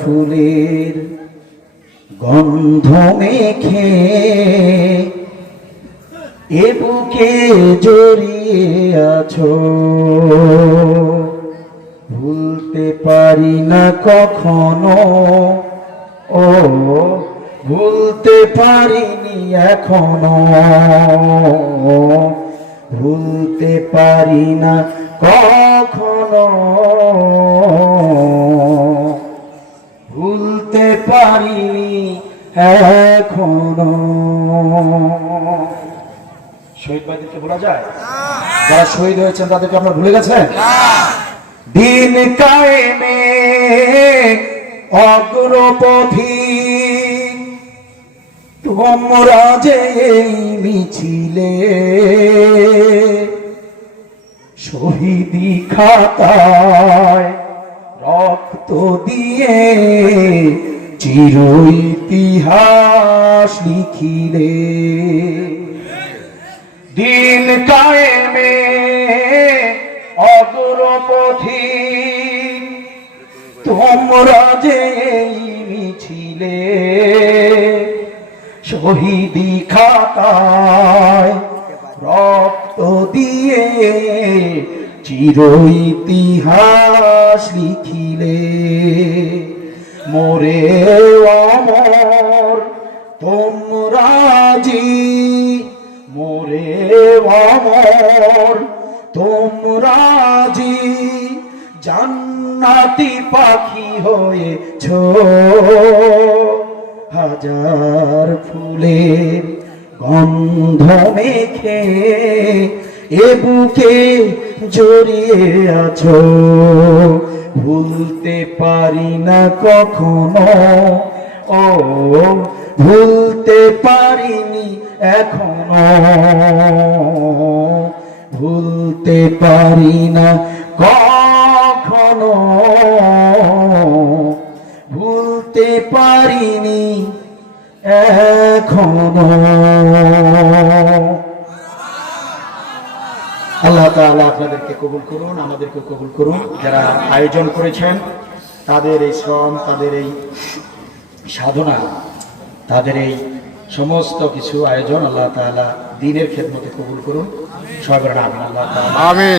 ফুলের গন্ধ মেখে এ বুকে জড়িয়ে আছো, ভুলতে পারি না কখনো, ও ভুলতে পারিনি এখনো, ভুলতে পারি না কখনো, ভুলতে পারিনি এখনো। শহীদ ভাইদেরকে ভোলা যায়? যারা শহীদ হয়েছেন তাদেরকে আপনারা ভুলে গেছেন? দিন কায়েমে অগ্রপথী তোমরা যে এই মিছিলে শহীদি খাতায় রক্ত দিয়ে চির ইতিহাস লিখিলে, দিন কায়েমে অগ্রপথী তোমরা যে এই মিছিলে শহীদি খাতায় রক্ত দিয়ে চির ইতিহাস লিখিলে, মোরে অমর তোমরা জি, মোরে অমর তোমরা জি জান্নাতি পাখি হয়েছ, হাজার ফুলের গন্ধ মেখে এ বুকে জড়িয়ে আছো, ভুলতে পারি না কখনো, ও ভুলতে পারিনি এখনো, ভুলতে পারি না কখনো, ভুলতে পারিনি এখনো। আল্লাহ তাআলা আপনাদেরকে কবুল করুন, আমাদেরকে কবুল করুন। যারা আয়োজন করেছেন তাদের এই শ্রম, তাদের এই সাধনা, তাদের এই সমস্ত কিছু আয়োজন আল্লাহ তাআলা দ্বীনের খেদমতে কবুল করুন। সবাই বলেন আমিন। আল্লাহ তাআলা আমিন।